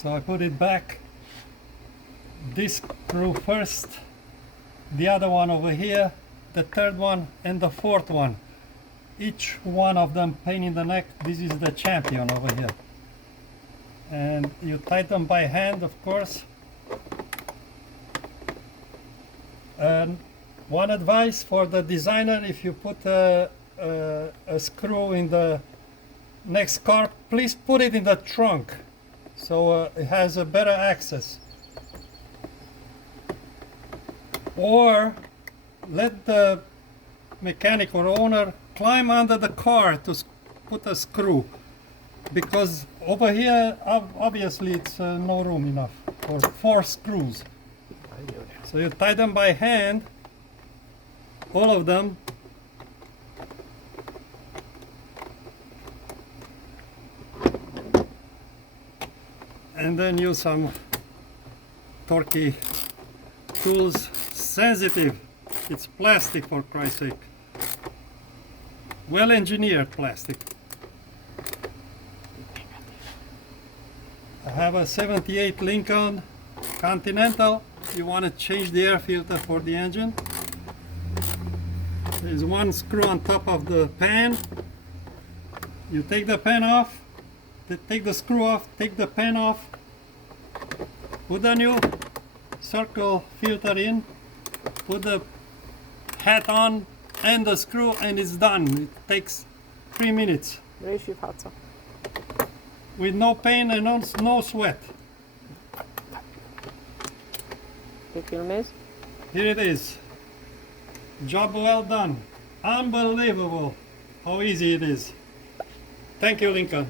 So I put it back. This screw first, the other one over here, the third one, and the fourth one. Each one of them pain in the neck. This is the champion over here. And you tighten by hand, of course. And one advice for the designer: if you put a screw in the next car, please put it in the trunk, so it has a better access. Or let the mechanic or owner climb under the car to put a screw, because over here obviously it's no room enough for 4 screws. So you tie them by hand, all of them. And then use some torquey tools. Sensitive. It's plastic, for Christ's sake. Well engineered plastic. I have a 78 Lincoln Continental. You want to change the air filter for the engine. There's one screw on top of the pan. You take the pan off, take the screw off, take the pan off, put the new circle filter in, put the hat on and the screw, and it's done. It takes 3 minutes. Vrei și fața. With no pain and no sweat. Te filmezi? Here it is. Job well done. Unbelievable how easy it is. Thank you, Lincoln.